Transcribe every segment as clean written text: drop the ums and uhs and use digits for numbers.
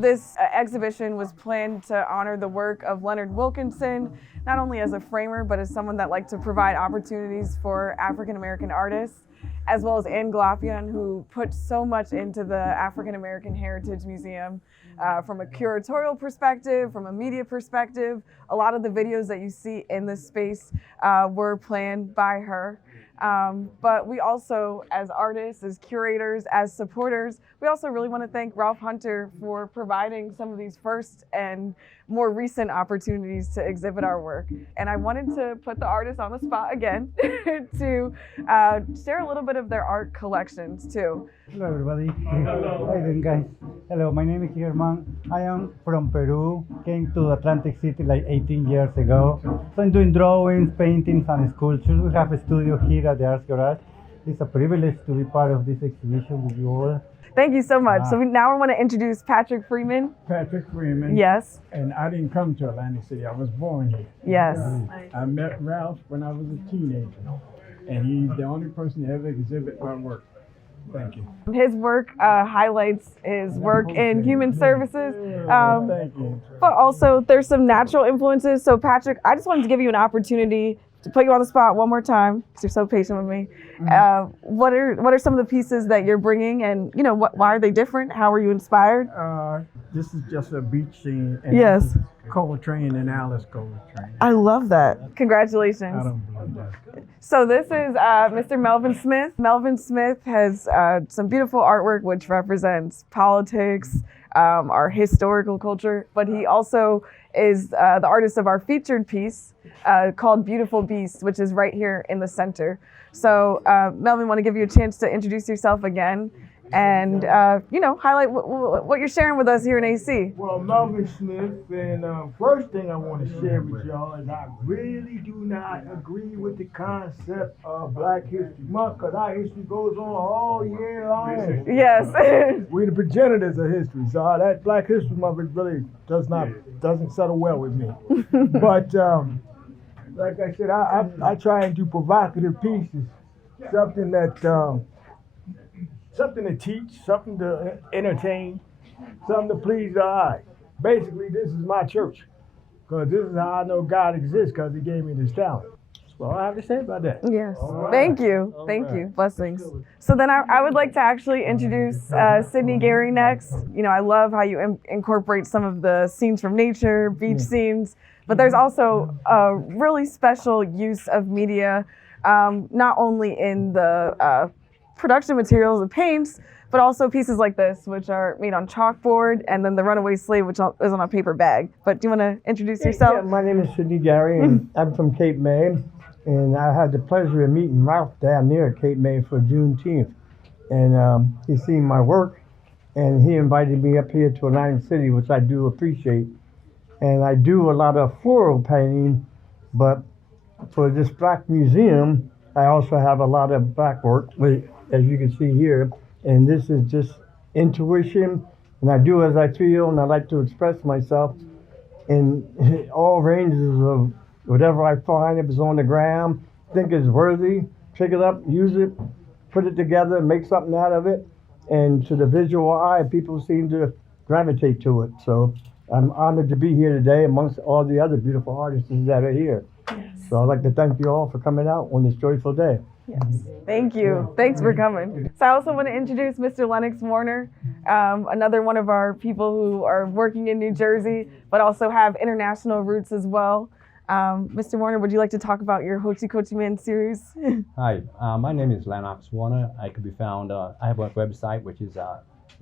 This exhibition was planned to honor the work of Leonard Wilkinson, not only as a framer, but as someone that liked to provide opportunities for African American artists, as well as Anne Glopian, who put so much into the African American Heritage Museum from a curatorial perspective, from a media perspective. A lot of the videos that you see in this space were planned by her. But we also, as artists, as curators, as supporters, we also really want to thank Ralph Hunter for providing some of these first and more recent opportunities to exhibit our work. And I wanted to put the artists on the spot again to share a little bit of their art collections too. Hello everybody. Hello. How you doing, guys? Hello, my name is German. I am from Peru. Came to Atlantic City like 18 years ago. So I'm doing drawings, paintings, and sculptures. We have a studio here at the Arts Garage. It's a privilege to be part of this exhibition with you all. Thank you so much. So now we want to introduce Patrick Freeman. Patrick Freeman. Yes. And I didn't come to Atlantic City. I was born here. Yes. I met Ralph when I was a teenager, and he's the only person to ever exhibit my work. Thank you. His work highlights his work in human services, Thank you. but also there's some natural influences. So Patrick, I just wanted to give you an opportunity to put you on the spot one more time because you're so patient with me. What are some of the pieces that you're bringing, and why are they different? How were you inspired? This is just a beach scene. And Yes. Coltrane and Alice Coltrane. I love that. Congratulations. I don't believe that. So this is Mr. Melvin Smith. Melvin Smith has some beautiful artwork which represents politics, our historical culture, but he also is the artist of our featured piece called Beautiful Beast, which is right here in the center. So Melvin, I want to give you a chance to introduce yourself again and highlight what you're sharing with us here in AC. Well, Melvin Smith, and first thing I want to share with y'all is I really do not agree with the concept of Black History Month, because our history goes on all year long. Yes. We're the progenitors of history, so that Black History Month really doesn't settle well with me. But like I said, I try and do provocative pieces, something that something to teach, something to entertain, something to please the eye. Basically, this is my church, because this is how I know God exists, because he gave me this talent. That's all I have to say about that. Yes. Thank you. Thank you. Blessings. So then I would like to actually introduce Sydney Gary next. I love how you incorporate some of the scenes from nature, beach scenes, but there's also a really special use of media, not only in the production materials, the paints, but also pieces like this, which are made on chalkboard, and then the Runaway Slave, which is on a paper bag. But do you want to introduce yourself? Yeah, my name is Sydney Gary, and I'm from Cape May. And I had the pleasure of meeting Ralph down there at Cape May for Juneteenth. And he's seen my work, and he invited me up here to Atlantic City, which I do appreciate. And I do a lot of floral painting, but for this Black museum, I also have a lot of black work, as you can see here. And this is just intuition, and I do as I feel, and I like to express myself in all ranges of whatever I find. If it's on the ground, think it's worthy, pick it up, use it, put it together, make something out of it. And to the visual eye, people seem to gravitate to it. So I'm honored to be here today amongst all the other beautiful artists that are here. Yes. So I'd like to thank you all for coming out on this joyful day. Yes. Thank you. Thanks for coming. So I also want to introduce Mr. Lennox Warner, another one of our people who are working in New Jersey, but also have international roots as well. Mr. Warner, would you like to talk about your Hoochie Coochie Man series? Hi, my name is Lennox Warner. I could be found, I have a website which is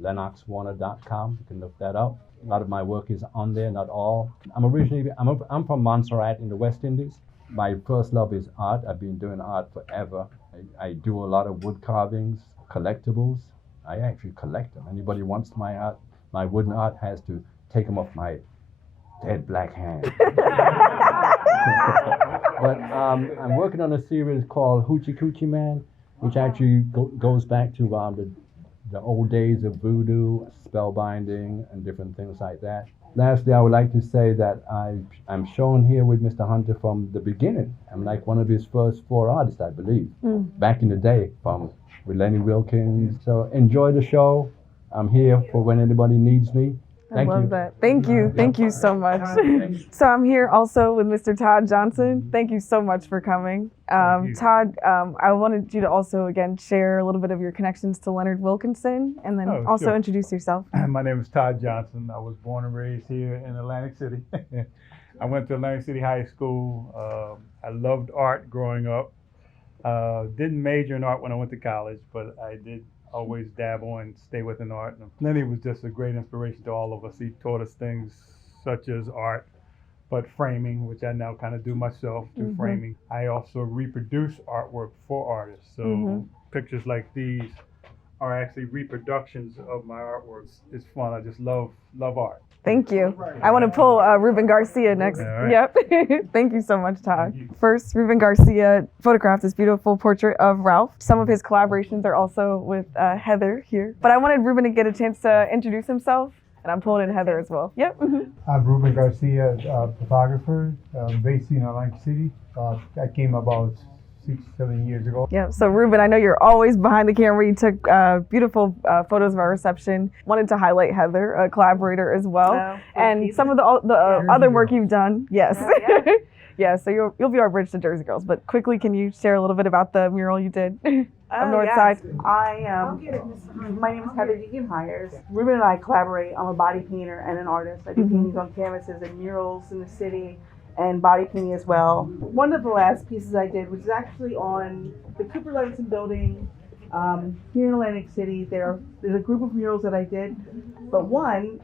lennoxwarner.com. You can look that up. A lot of my work is on there, not all. I'm from Montserrat in the West Indies. My first love is art. I've been doing art forever. I do a lot of wood carvings, collectibles. I actually collect them. Anybody wants my art, my wooden art, has to take them off my dead black hand. But I'm working on a series called Hoochie Coochie Man, which actually goes back to the old days of voodoo, spellbinding, and different things like that. Lastly, I would like to say that I'm shown here with Mr. Hunter from the beginning. I'm like one of his first 4 artists, I believe, back in the day, with Lenny Wilkins. So enjoy the show. I'm here for when anybody needs me. I love you. that. Thank you. Thank you so much. So I'm here also with Mr. Todd Johnson. Thank you so much for coming. Todd, I wanted you to also, again, share a little bit of your connections to Leonard Wilkinson and then also Sure. introduce yourself. My name is Todd Johnson. I was born and raised here in Atlantic City. I went to Atlantic City High School. I loved art growing up. Didn't major in art when I went to college, but I did always dabble and stay within art. And Lenny was just a great inspiration to all of us. He taught us things such as art, but framing, which I now kind of do myself, do framing. I also reproduce artwork for artists. So pictures like these are actually reproductions of my artworks. It's fun. I just love art. Thank you. I want to pull Ruben Garcia next. All right. Yep. Thank you so much, Todd. First, Ruben Garcia photographed this beautiful portrait of Ralph. Some of his collaborations are also with Heather here. But I wanted Ruben to get a chance to introduce himself, and I'm pulling in Heather as well. Yep. I'm Ruben Garcia, a photographer based in Atlantic City. I came about 6-7 years ago. Yeah, so Ruben, I know you're always behind the camera. You took beautiful photos of our reception. Wanted to highlight Heather, a collaborator as well, and some of the other work you've done. Yes. Yeah, so you'll be our bridge to Jersey Girls. But quickly, can you share a little bit about the mural you did on North Side? My name is Heather Deacon Hires. Ruben and I collaborate. I'm a body painter and an artist. I do paintings on canvases and murals in the city, and body painting as well. One of the last pieces I did was actually on the Cooper Levinson building here in Atlantic City. There's a group of murals that I did, but one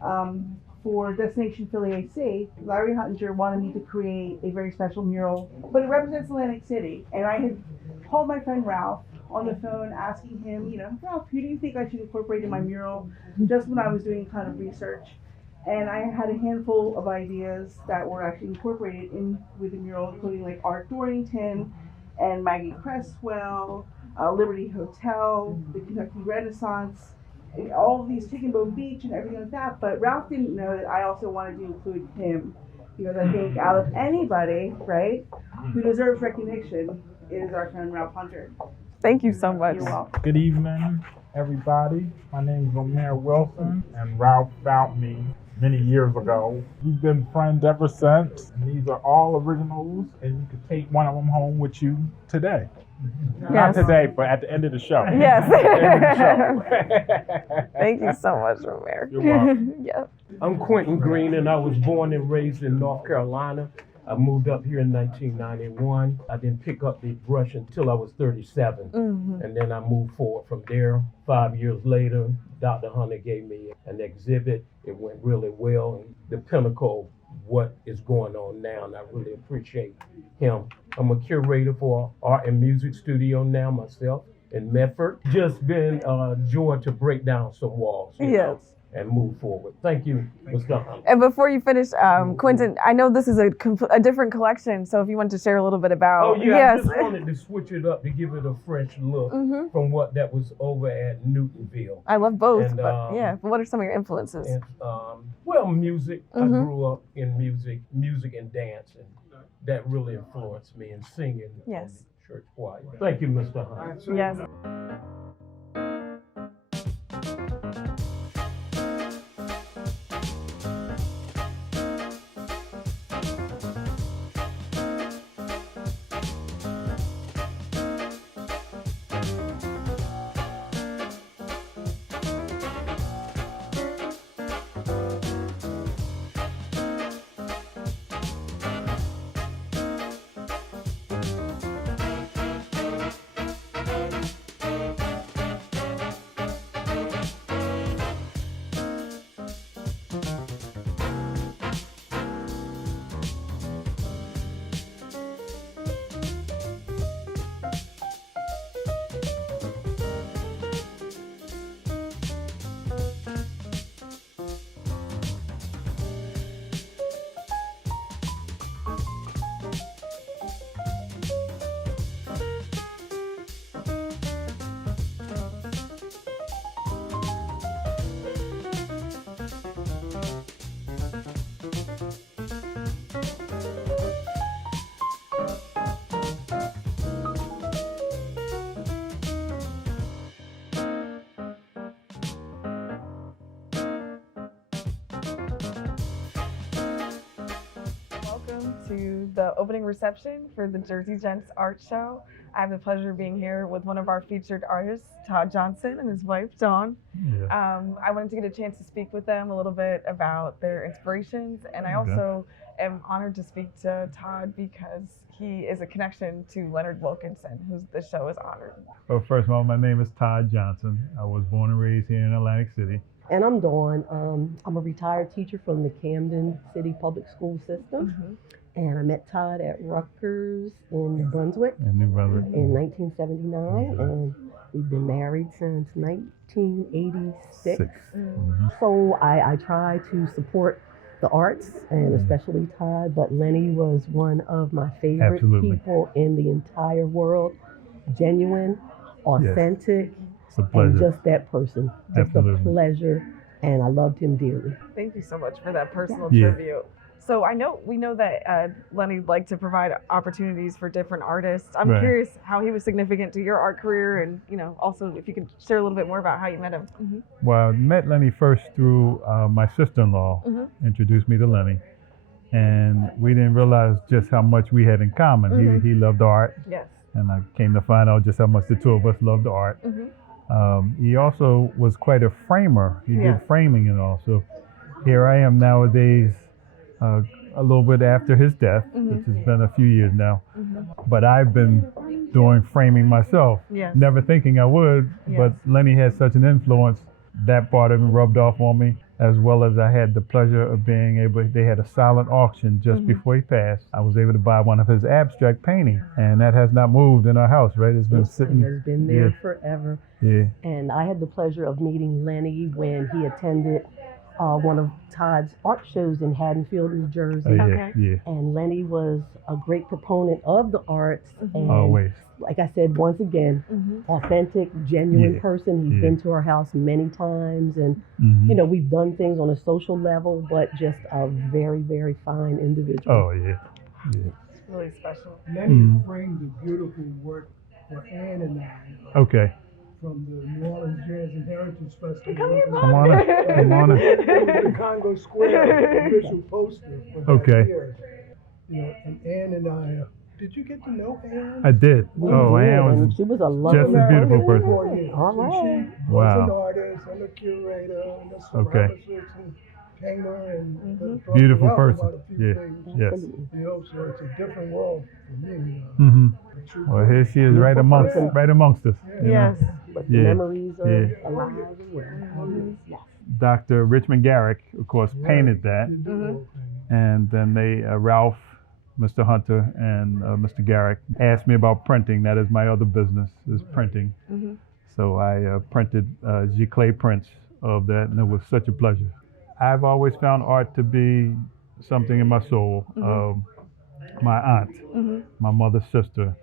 for Destination Philly AC, Larry Huttinger wanted me to create a very special mural, but it represents Atlantic City. And I had called my friend Ralph on the phone asking him, Ralph, who do you think I should incorporate in my mural? Just when I was doing kind of research. And I had a handful of ideas that were actually incorporated in with the mural, including like Art Dorrington and Maggie Cresswell, Liberty Hotel, the Kentucky Renaissance, all of these Chicken Bone Beach and everything like that. But Ralph didn't know that I also wanted to include him, because I think out of anybody, right, who deserves recognition is our friend Ralph Hunter. Thank you so much. You're welcome. Good evening, everybody. My name is Omer Wilson, and Ralph found me many years ago. We've been friends ever since, and these are all originals, and you can take one of them home with you today. Not today, but at the end of the show. Yes. At the end of the show. Thank you so much, Romare. You're welcome. Yep. I'm Quentin Green, and I was born and raised in North Carolina. I moved up here in 1991. I didn't pick up the brush until I was 37. And then I moved forward from there. 5 years later, Dr. Hunter gave me an exhibit. It went really well. The pinnacle of what is going on now, and I really appreciate him. I'm a curator for Art and Music Studio now myself in Medford. Just been a joy to break down some walls. You know, and move forward. Thank you, Mr. Hunter. And before you finish, Quentin, I know this is a different collection, so if you want to share a little bit about. Oh yeah, yes. I just wanted to switch it up to give it a fresh look from what that was over at Newtonville. I love both, And, but yeah. But what are some of your influences? And, well, music. I grew up in music and dance, and that really influenced me in singing on the church choir. Thank you, Mr. Hunter. Yes. the opening reception for the Jersey Gents art show. I have the pleasure of being here with one of our featured artists, Todd Johnson, and his wife, Dawn. Yeah. I wanted to get a chance to speak with them a little bit about their inspirations, and I also am honored to speak to Todd because he is a connection to Leonard Wilkinson, who the show is honored. Well, first of all, my name is Todd Johnson. I was born and raised here in Atlantic City. And I'm Dawn. I'm a retired teacher from the Camden City Public School System. And I met Todd at Rutgers in New Brunswick In New Brunswick. in 1979. And we've been married since 1986. So I try to support the arts and especially Todd, but Lenny was one of my favorite people in the entire world. Genuine, authentic, It's a pleasure. and just that person. Just a pleasure. And I loved him dearly. Thank you so much for that personal tribute. So we know that Lenny liked to provide opportunities for different artists. I'm curious how he was significant to your art career, and also if you could share a little bit more about how you met him. Well, I met Lenny first through my sister-in-law introduced me to Lenny, and we didn't realize just how much we had in common. He loved art, and I came to find out just how much the two of us loved art. He also was quite a framer. He did framing and all. So here I am nowadays, a little bit after his death, which has been a few years now. But I've been doing framing myself, never thinking I would. But Lenny had such an influence, that part of him rubbed off on me, as well as I had the pleasure of being able, they had a silent auction just before he passed. I was able to buy one of his abstract paintings, and that has not moved in our house, right? It's been sitting. It has been there forever. And I had the pleasure of meeting Lenny when he attended one of Todd's art shows in Haddonfield, New Jersey. And Lenny was a great proponent of the arts. And Always. Like I said, once again, authentic, genuine person. He's been to our house many times. And, we've done things on a social level, but just a very, very fine individual. Oh, yeah. It's really special. Lenny framed a beautiful work for Ann and I. Okay. From the New Orleans Jazz and Heritage Festival. Come on in. Come on in. It was the Congo Square official poster for that year. And Ann and I, did you get to know Ann? I did. Ann was she was a lovely, just a beautiful person. All right. She was an artist and a curator and a ceramicist and painter and beautiful person. So it's a different world for me. Well, here she is, right amongst us. But the memories are alive and well. Dr. Richmond Garrick, of course, painted that, and then Ralph, Mr. Hunter, and Mr. Garrick asked me about printing. That is my other business, is printing. So I printed giclée prints of that, and it was such a pleasure. I've always found art to be something in my soul. My aunt, my mother's sister,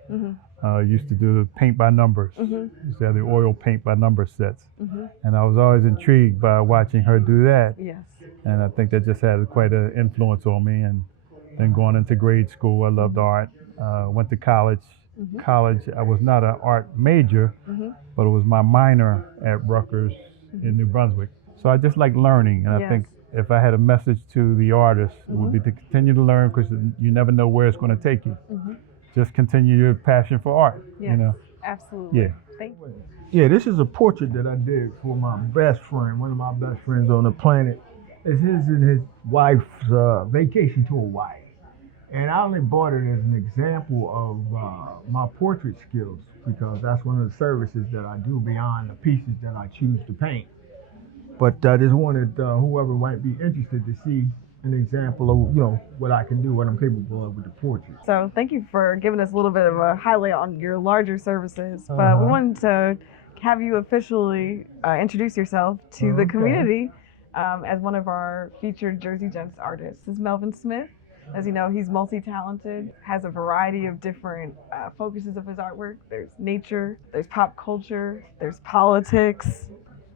used to do the paint by numbers. Used to have the oil paint by number sets. And I was always intrigued by watching her do that. And I think that just had quite an influence on me. And then going into grade school, I loved art. Went to college. College, I was not an art major, but it was my minor at Rutgers in New Brunswick. So I just like learning, and I think if I had a message to the artists, it would be to continue to learn, because you never know where it's going to take you. Just continue your passion for art. Absolutely. Thank you. Yeah, this is a portrait that I did for my best friend, one of my best friends on the planet. It's his and his wife's vacation to Hawaii. And I only bought it as an example of my portrait skills, because that's one of the services that I do beyond the pieces that I choose to paint. But I just wanted whoever might be interested to see an example of what I can do, what I'm capable of with the portrait. So thank you for giving us a little bit of a highlight on your larger services. But we wanted to have you officially introduce yourself to the community as one of our featured Jersey Gents artists. This is Melvin Smith. As you know, he's multi-talented, has a variety of different focuses of his artwork. There's nature, there's pop culture, there's politics,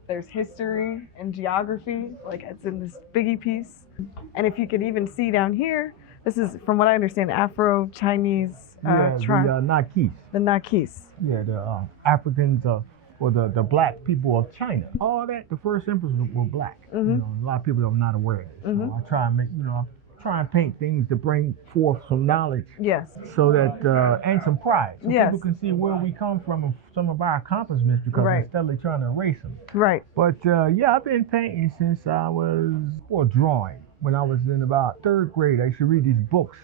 there's history and geography, like it's in this biggie piece. And if you could even see down here, this is, from what I understand, Afro-Chinese tribe. The Nakis. The Nakis. Yeah, the Africans, or the black people of China. All that, the first emperors were black. A lot of people are not aware of it. So I try and try and paint things to bring forth some knowledge, Yes. so that and some pride, so Yes. people can see where we come from and some of our accomplishments, because Right. we're steadily trying to erase them. Right. But yeah, I've been painting since I was, or drawing. When I was in about third grade, I used to read these books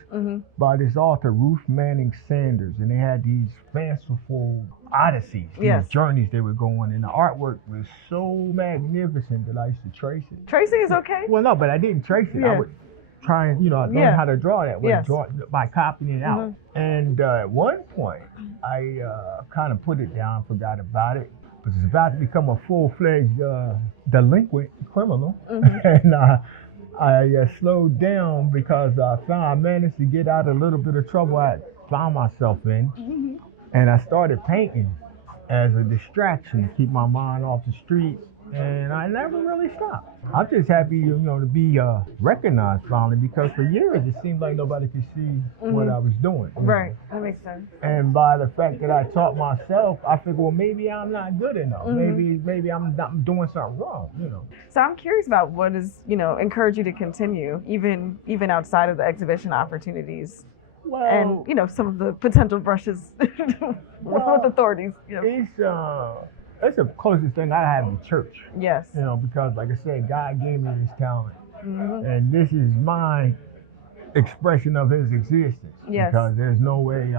by this author, Ruth Manning Sanders, and they had these fanciful odysseys, these Yes. journeys they were going, and the artwork was so magnificent that I used to trace it. Tracy is okay. Well, no, but I didn't trace it. Yeah. I would try and, learn Yeah. how to draw that way, Yes. draw it by copying it out. And at one point, I kind of put it down, forgot about it. I was about to become a full-fledged delinquent criminal, and I slowed down because I managed to get out a little bit of trouble I found myself in, and I started painting as a distraction to keep my mind off the streets, and I never really stopped. I'm just happy, to be recognized finally, because for years it seemed like nobody could see what I was doing. you know. Right. That makes sense. And by the fact that I taught myself, I figured, well, maybe I'm not good enough. Maybe I'm not doing something wrong. So I'm curious about what has, encouraged you to continue, even outside of the exhibition opportunities, Well, and some of the potential brushes with authorities. it's the closest thing I have to church. Yes. Because like I said, God gave me this talent, Mhm. and this is my expression of His existence. Yes. Because there's no way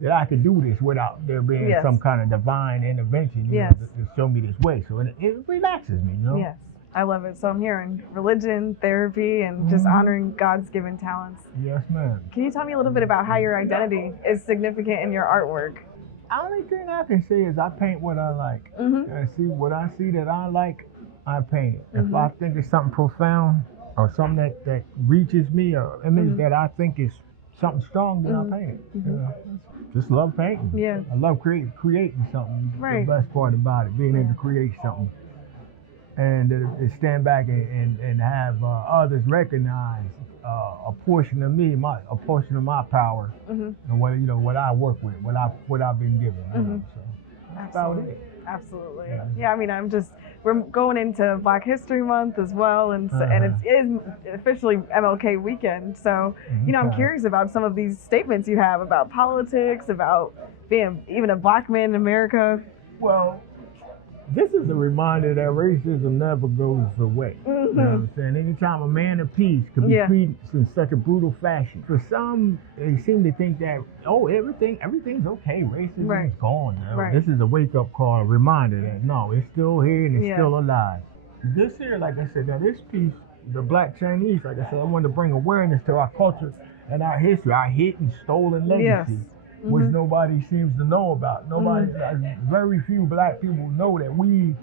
that I could do this without there being Yes. some kind of divine intervention, Yes. to show me this way. So it relaxes me, Yes. I love it. So I'm hearing religion, therapy, and just honoring God's given talents. Yes, ma'am. Can you tell me a little bit about how your identity is significant in your artwork? Only thing I can say is I paint what I like. Mm-hmm. And see what I see that I like, I paint it. If I think it's something profound or something that reaches me, or image that I think is something strong, then I paint it. Just love painting. Yeah. I love creating something. Right. The best part about it, being able to create something. And to stand back and have others recognize a portion of me, a portion of my power, and what I work with, what I've been given. So that's about it. Absolutely. Yeah. I mean, we're going into Black History Month as well, and it is officially MLK weekend. So, I'm curious about some of these statements you have about politics, about being even a Black man in America. Well, this is a reminder that racism never goes away. You know what I'm saying? Anytime a man of peace can be treated in such a brutal fashion, for some, they seem to think that, everything's okay. Racism is gone now. Right. This is a wake-up call, a reminder that, no, it's still here and it's still alive. This here, like I said, now this piece, the Black Chinese, like I said, I wanted to bring awareness to our culture and our history, our hidden, stolen legacy. Which nobody seems to know about. Very few Black people know that we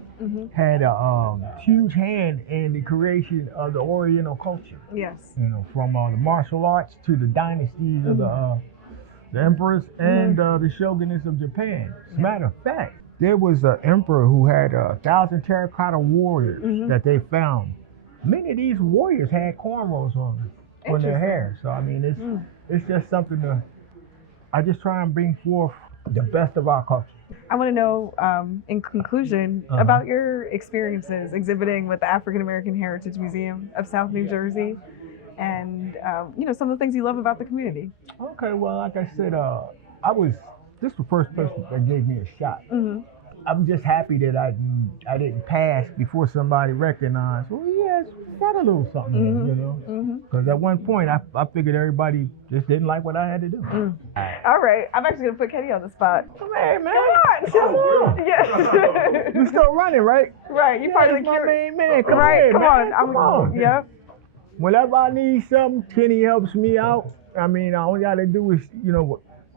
had a huge hand in the creation of the Oriental culture. Yes. From the martial arts to the dynasties of the emperors and the shogunates of Japan. As a matter of fact, there was an emperor who had 1,000 terracotta warriors that they found. Many of these warriors had cornrows on their hair. So I mean, it's just something to. I just try and bring forth the best of our culture. I want to know, in conclusion, about your experiences exhibiting with the African American Heritage Museum of South New Jersey, and some of the things you love about the community. Okay, well, like I said, this is the first person that gave me a shot. I'm just happy that I didn't pass before somebody recognized. Well, yes, got a little something, Because at one point I figured everybody just didn't like what I had to do. All right, I'm actually gonna put Kenny on the spot. Hey, man, Come on. Yes. You still running, right? Right. You part of the my main man. Come on. Come on. Yeah. Whenever I need something, Kenny helps me out. I mean, all I gotta do is,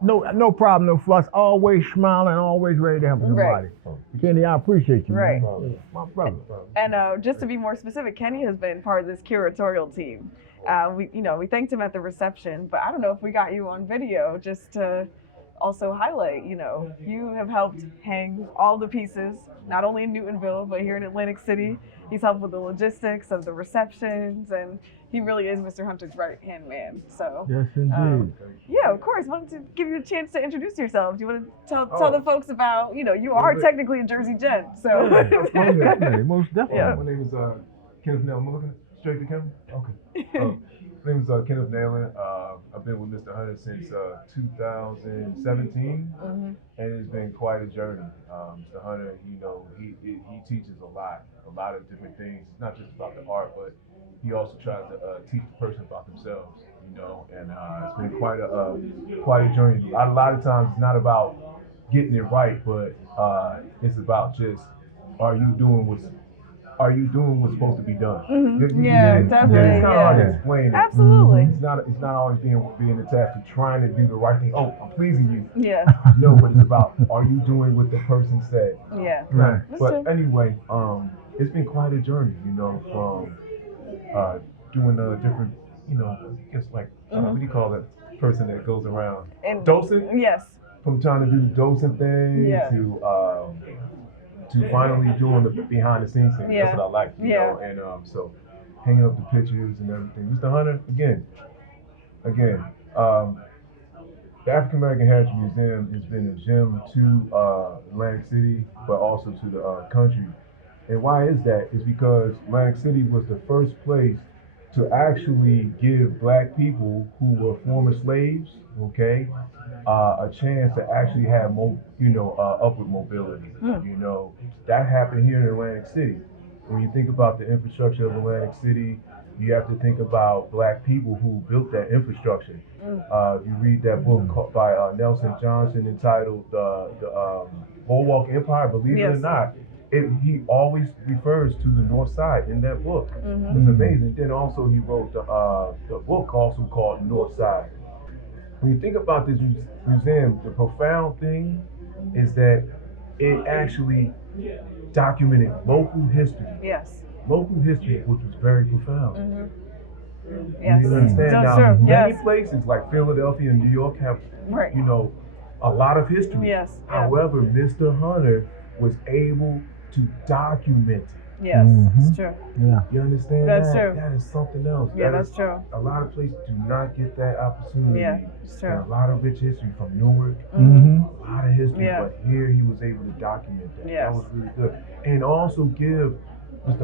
no problem, no fuss. Always smiling, always ready to help somebody. Kenny, I appreciate you. Right. Man. My brother. And just to be more specific, Kenny has been part of this curatorial team. We thanked him at the reception, but I don't know if we got you on video just to also highlight, you have helped hang all the pieces, not only in Newtonville, but here in Atlantic City. He's helped with the logistics of the receptions, and he really is Mr. Hunter's right-hand man. So, yes, indeed. Yeah, of course. Wanted to give you a chance to introduce yourself. Do you want to tell the folks about, you are technically a Jersey gent, so. Most definitely. Yeah. My name is Kenneth Nell. Am I looking straight to camera? Okay. My name is Kenneth Nalen. I've been with Mr. Hunter since 2017, and it's been quite a journey. Mr. Hunter, he teaches a lot of different things. It's not just about the art, but he also tries to teach the person about themselves. And it's been quite a journey. A lot of times, it's not about getting it right, but it's about just are you doing what's supposed to be done? Yeah, definitely. It's kind of hard to explain it. Absolutely. It's not always being attached to trying to do the right thing. Oh, I'm pleasing you. Yeah. No, but it's about are you doing what the person said? Yeah. Right. That's But true. anyway, it's been quite a journey, from doing the different, I guess like what do you call that person that goes around? And Docent? yes. From trying to do the docent thing to finally doing the behind the scenes thing. Yeah. That's what I like, you know. And so hanging up the pictures and everything. Mr. Hunter, again, the African American Heritage Museum has been a gem to Atlantic City, but also to the country. And why is that? It's because Atlantic City was the first place to actually give black people who were former slaves, a chance to actually have upward mobility. That happened here in Atlantic City. When you think about the infrastructure of Atlantic City, you have to think about black people who built that infrastructure. If you read that book by Nelson Johnson entitled the Boardwalk Empire, believe it or not, he always refers to the North Side in that book. It's amazing. Then also he wrote the book also called North Side. When you think about this museum, the profound thing is that it actually documented local history. Yes. Local history, which was very profound. Yes. You understand? That's Now, true. many Yes. places like Philadelphia and New York have, Right. a lot of history. Yes. However, Mr. Hunter was able to document it. Yes. It's true. Yeah. You understand That's that? true. That is something else. Yeah, That that's is- true. A lot of places do not get that opportunity. Yeah, it's true. And a lot of rich history from Newark. A lot of history, Yeah. but here he was able to document that. Yes. That was really good. And also Mr.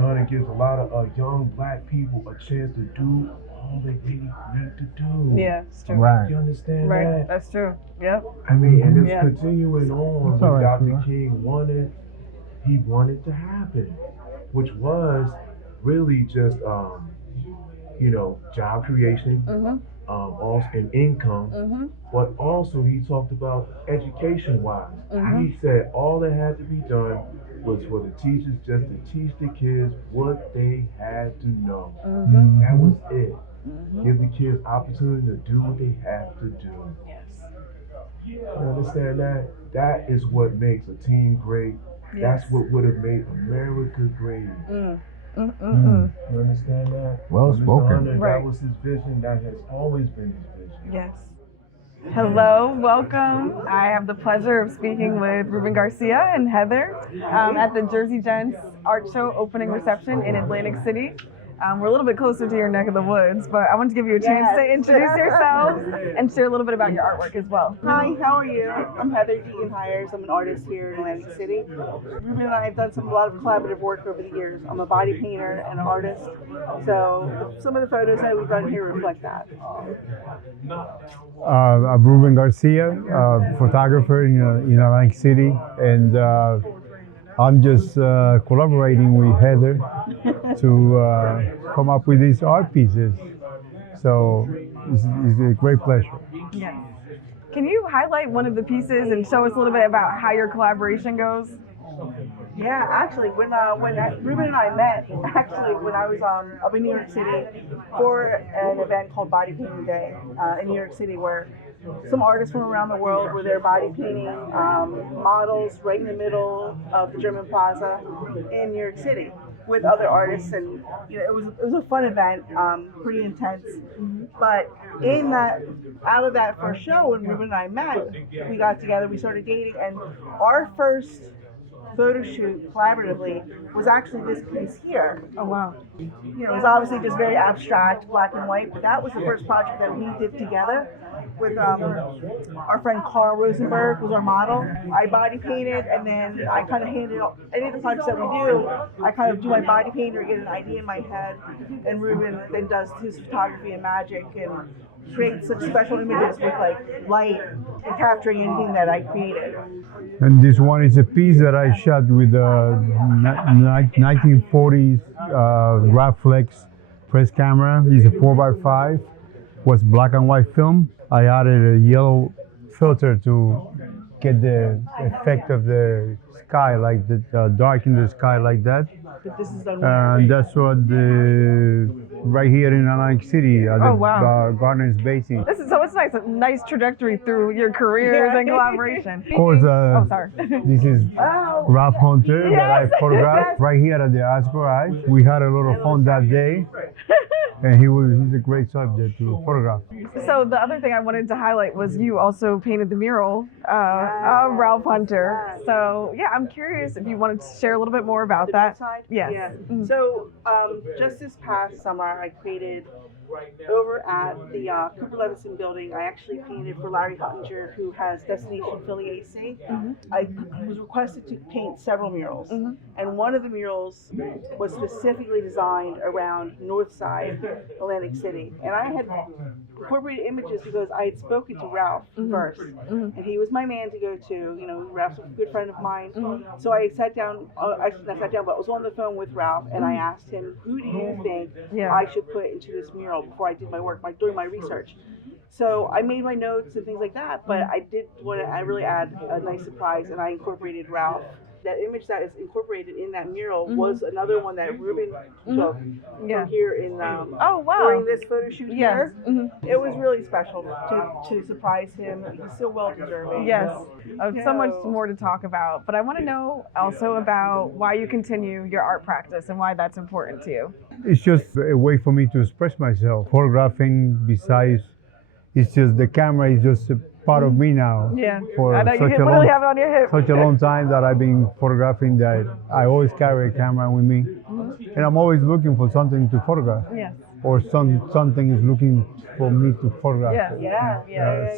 Hunter gives a lot of young black people a chance to do all they really need to do. Yeah, it's true. Right. You understand Right. that? That's true. Yep. I mean, and it's Yeah. continuing on That's what all right, Dr. sweetheart. King wanted to happen, which was really just, job creation, also and income, but also he talked about education-wise. He said all that had to be done was for the teachers just to teach the kids what they had to know. That was it. Give the kids opportunity to do what they have to do. Yes. You understand that? That is what makes a team great. Yes. That's what would have made America great. You understand that? Well Mr. spoken. Hunter, Right. That was his vision. That has always been his vision. Yes. Hello, welcome. I have the pleasure of speaking with Ruben Garcia and Heather at the Jersey Gents Art Show opening reception in Atlantic City. We're a little bit closer to your neck of the woods, but I want to give you a chance to introduce yourselves and share a little bit about your artwork as well. Hi, how are you? I'm Heather Deegan Hires. I'm an artist here in Atlantic City. Ruben and I have done a lot of collaborative work over the years. I'm a body painter and an artist, so some of the photos that we've done here reflect that. I'm Ruben Garcia, photographer in Atlantic City, and I'm just collaborating with Heather to come up with these art pieces. So it's a great pleasure. Yes. Can you highlight one of the pieces and show us a little bit about how your collaboration goes? Yeah, actually, when Ruben and I met, when I was up in New York City for an event called Body Painting Day in New York City, where some artists from around the world were there body painting models right in the middle of the German Plaza in New York City with other artists, and it was a fun event, pretty intense. But out of that first show, when Ruben and I met, we got together, we started dating, and our first photo shoot collaboratively was actually this piece here. Oh, wow. You know, it was obviously just very abstract, black and white, but that was the first project that we did together with our friend Carl Rosenberg was our model. I body painted, and then I kind of handed any of the projects that we do, I kind of do my body paint or get an idea in my head, and Ruben then does his photography and magic and create such special images with like light and capturing anything that I created. And this one is a piece that I shot with a 1940s Graflex press camera. It's a 4x5, was black and white film. I added a yellow filter to get the effect of the sky, like the dark in the sky like that. But this is done And that's what the right here in Atlantic City at Oh, the wow. Gardner's Basin. This is so it's nice, a nice trajectory through your careers and collaboration. Of course, oh, sorry. this is Ralph Hunter that I photographed right here at the Arts Garage. We had a lot of fun that day, and he's a great subject to photograph. So the other thing I wanted to highlight was you also painted the mural of Ralph Hunter. So yeah, I'm curious if you wanted to share a little bit more about that. Side? Yes. Yeah. Mhm. So just this past summer, I created over at the Cooper Levinson building. I actually painted for Larry Huttinger, who has Destination Philly AC. I was requested to paint several murals, and one of the murals was specifically designed around North Side Atlantic City. And I had incorporated images because I had spoken to Ralph first, and he was my man to go to. You know, Ralph's a good friend of mine. So I sat down. Actually, not sat down, but I was on the phone with Ralph, and I asked him, "Who do you think I should put into this mural?" Before I did my work, doing my research. So I made my notes and things like that, but I did want to really add a nice surprise, and I incorporated Ralph. That image that is incorporated in that mural was another one that Ruben took from here in oh, wow. during this photo shoot here. It was really special to surprise him. He's so well deserving. Yes. So much more to talk about, but I want to know also about why you continue your art practice and why that's important to you. It's just a way for me to express myself. Photographing, besides, it's just the camera is just a part of me now. Yeah. For I know you such a literally have it on your hip. such a long time that I've been photographing that I always carry a camera with me, and I'm always looking for something to photograph. Yes. Or something is looking for me to photograph.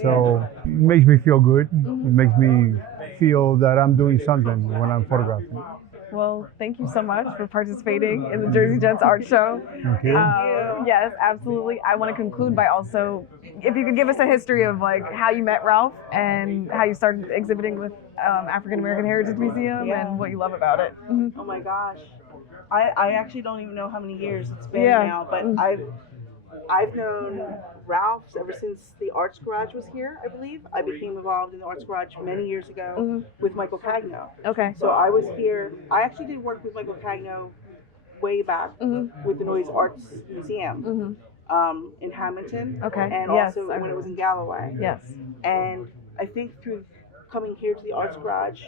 So it makes me feel good. It makes me feel that I'm doing something when I'm photographing. Well, thank you so much for participating in the Jersey Gents Art Show. Thank you. Yes, absolutely. I want to conclude by also, if you could give us a history of like how you met Ralph and how you started exhibiting with African American Heritage Museum and what you love about it. Oh my gosh. I actually don't even know how many years it's been now, but I've known Ralph ever since the Arts Garage was here, I believe. I became involved in the Arts Garage many years ago with Michael Cagno. Okay. So I was here. I actually did work with Michael Cagno way back with the Noise Arts Museum in Hamilton. Okay. And also when it was in Galloway. Yes. And I think through coming here to the Arts Garage,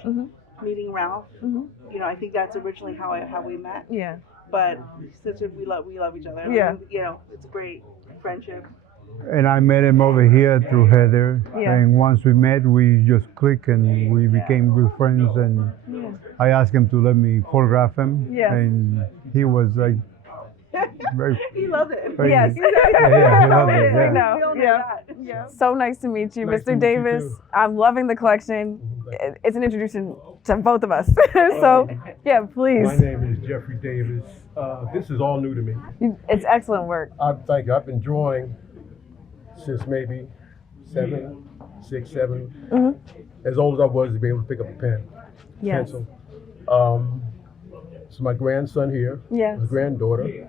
meeting Ralph, you know, I think that's originally how we met. Yeah. But we love each other. Yeah. I mean, you know, it's a great friendship. And I met him over here through Heather. Yeah. And once we met, we just clicked and we became good friends. And I asked him to let me photograph him. Yeah. And he was like, very. He loved it. Very, Yes. Yeah, he loved it. We Yeah. know. Yeah. So nice to meet you, Nice Mr. to meet you Davis. too. I'm loving the collection. It's an introduction to both of us. So, yeah, please. My name is Jeffrey Davis. This is all new to me. It's excellent work. Thank you. I've been drawing since maybe 6, 7, as old as I was to be able to pick up a pen, pencil. So my grandson here, Yes. my granddaughter.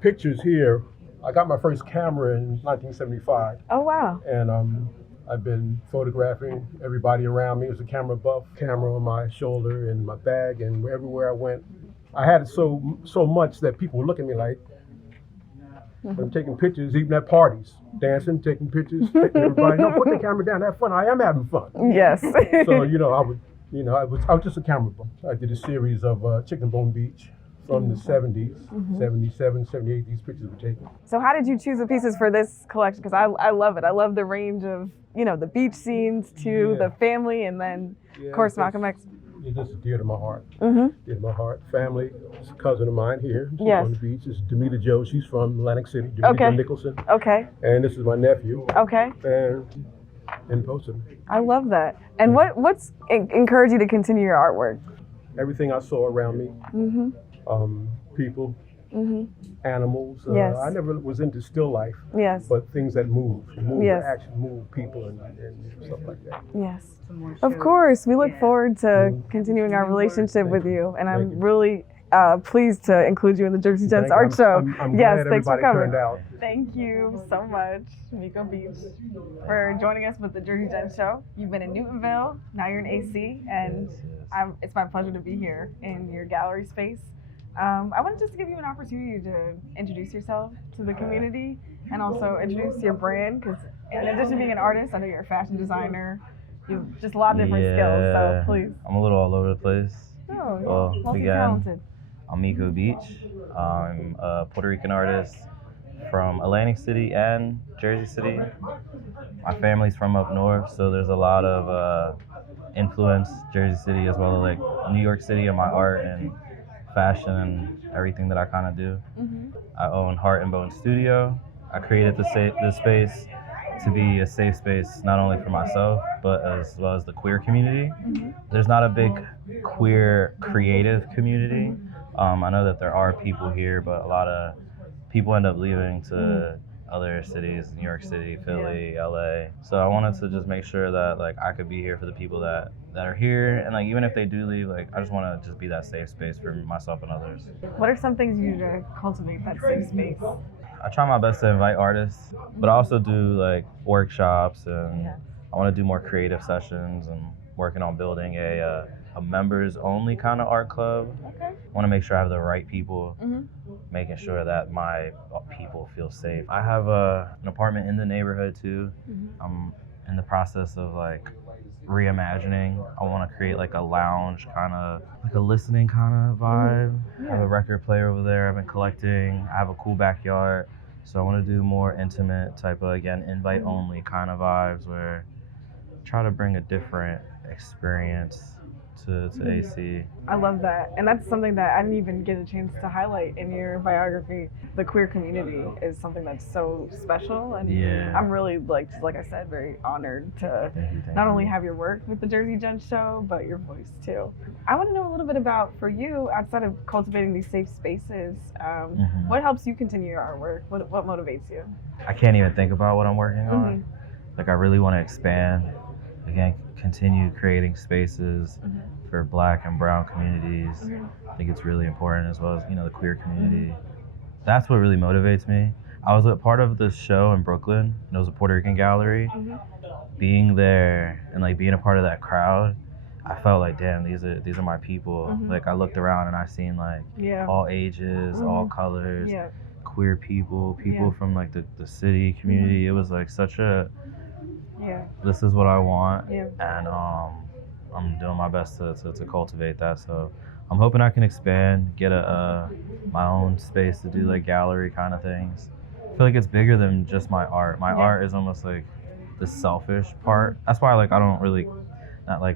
Pictures here. I got my first camera in 1975, Oh, wow. and I've been photographing everybody around me. It was a camera buff, camera on my shoulder and my bag, and everywhere I went, I had it so much that people would look at me like, I'm taking pictures, even at parties, dancing, taking pictures, taking everybody. No, put the camera down, have fun. I am having fun. Yes. So I was just a camera buff. I did a series of Chicken Bone Beach from the 70s, 77, 78. These pictures were taken. So how did you choose the pieces for this collection? Because I love it. I love the range of, the beach scenes to the family and then, of course, Malcolm X. this is dear to my heart. Mm-hmm. Dear to my heart. Family, it's a cousin of mine here. She's Yes. on the beach. This is Demita Joe. She's from Atlantic City. Demita Okay. Nicholson. Okay. And this is my nephew. Okay. And in Poston. I love that. And what's encouraged you to continue your artwork? Everything I saw around me, Mm-hmm. people, Mm-hmm. animals. Yes. I never was into still life, Yes. but things that move, Yes. action, move people and stuff like that. Yes. Of course. We look forward to continuing our relationship with you. And I'm really pleased to include you in the Jersey Gents Art Show. I'm Yes, glad thanks for everybody coming. turned out. Thank you so much, Miko Beach, for joining us with the Jersey Gents Show. You've been in Newtonville, now you're in AC, and it's my pleasure to be here in your gallery space. I wanted just to give you an opportunity to introduce yourself to the community and also introduce your brand, because in addition to being an artist, I know you're a fashion designer. You have just a lot of different skills, so please. I'm a little all over the place. Oh, Well, multi-talented. I'm Miko Beach. I'm a Puerto Rican artist from Atlantic City and Jersey City. My family's from up north, so there's a lot of influence, Jersey City as well as like New York City in my art and fashion and everything that I kind of do. Mm-hmm. I own Heart and Bone Studio. I created this space to be a safe space not only for myself but as well as the queer community. Mm-hmm. There's not a big queer creative community. I know that there are people here, but a lot of people end up leaving to other cities, New York City, Philly, LA. So I wanted to just make sure that like I could be here for the people that are here, and like even if they do leave, like I just want to just be that safe space for myself and others. What are some things you do to cultivate that safe space? I try my best to invite artists, but I also do like workshops, and I want to do more creative sessions, and working on building a members only kind of art club. Okay. I want to make sure I have the right people, Mm-hmm. making sure that my people feel safe. I have an apartment in the neighborhood too. Mm-hmm. I'm in the process of like reimagining. I want to create like a lounge kind of, like a listening kind of vibe. I have a record player over there I've been collecting. I have a cool backyard. So I want to do more intimate type of, again, invite only kind of vibes where I try to bring a different experience to AC. I love that. And that's something that I didn't even get a chance to highlight in your biography. The queer community is something that's so special. And Yeah. I'm really, like I said, very honored to not only have your work with the Jersey Gents Show, but your voice too. I want to know a little bit about, for you, outside of cultivating these safe spaces, what helps you continue your artwork? What motivates you? I can't even think about what I'm working on. Like I really want to expand, again, continue creating spaces for Black and brown communities. I think it's really important, as well as, you know, the queer community. That's what really motivates me. I was a part of this show in Brooklyn, and it was a Puerto Rican gallery. Being there and like being a part of that crowd, I felt like, damn, these are my people. Like I looked around and I seen like all ages, all colors, queer people from like the city community. It was like such a, this is what I want, and I'm doing my best to cultivate that. So I'm hoping I can expand, get my own space to do like gallery kind of things. I feel like it's bigger than just my art. My art is almost like the selfish part. That's why like I don't really That's okay.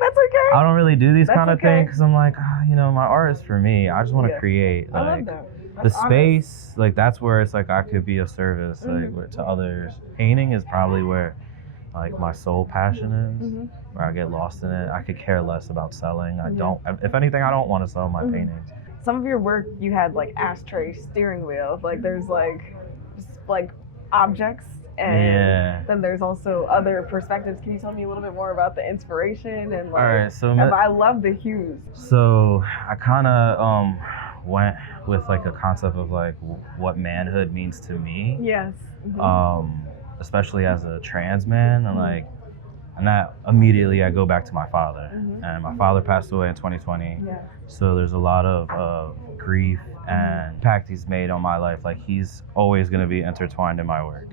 That's okay. I don't really do these That's kind of okay. things because I'm like, you know, my art is for me. I just want to create. I love Like that. the That's space, like that's where it's like I could be of service like to others. Painting is probably where like my sole passion is, where I get lost in it. I could care less about selling. I don't. If anything, I don't want to sell my paintings. Some of your work, you had like ashtray, steering wheel. Like there's like just like objects, and then there's also other perspectives. Can you tell me a little bit more about the inspiration and like? All right, so I love the hues. So I kind of went with like a concept of like what manhood means to me. Yes. Especially as a trans man, and like, and that immediately I go back to my father, and my father passed away in 2020. So there's a lot of grief and impact he's made on my life. Like he's always gonna be intertwined in my work.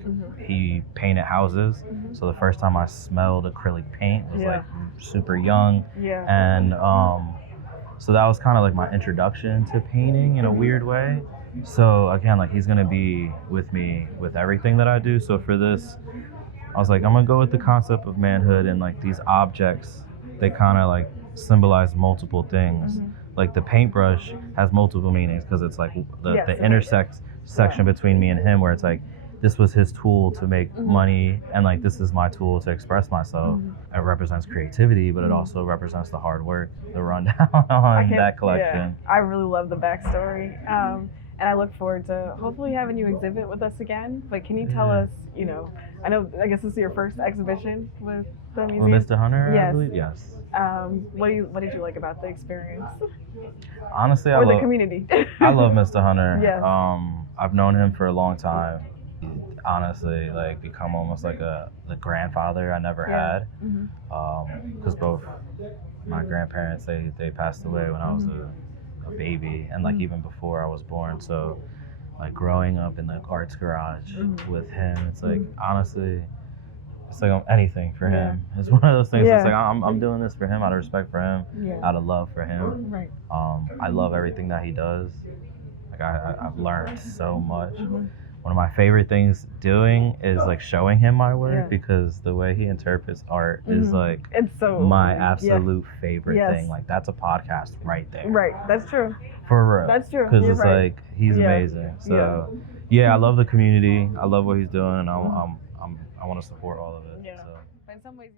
He painted houses, so the first time I smelled acrylic paint was like super young, and so that was kind of like my introduction to painting in a weird way. So again, like he's gonna be with me with everything that I do. So for this, I was like, I'm gonna go with the concept of manhood, and like these objects, they kind of like symbolize multiple things. Like the paintbrush has multiple meanings because it's like the section between me and him, where it's like this was his tool to make money, and like this is my tool to express myself. It represents creativity, but it also represents the hard work, the rundown on that collection. Yeah, I really love the backstory. And I look forward to hopefully having you exhibit with us again. But can you tell us, I guess this is your first exhibition with the museum? With Mr. Hunter, yes. I believe, yes. What did you like about the experience? Honestly, or the community. I love Mr. Hunter. Yes. I've known him for a long time. Honestly, like become almost like the grandfather I never had. Because both my grandparents, they passed away when I was a baby, and like even before I was born. So like growing up in the arts garage with him, it's like honestly, it's like anything for him. It's one of those things. It's like I'm doing this for him out of respect for him, out of love for him. Right. I love everything that he does. Like I've learned so much. One of my favorite things doing is like showing him my work, because the way he interprets art is like it's so my absolute favorite thing. Like that's a podcast right there. Right, that's true. For real. That's true. Because it's like he's amazing. So I love the community. I love what he's doing, and I want to support all of it. Yeah. So. In some ways,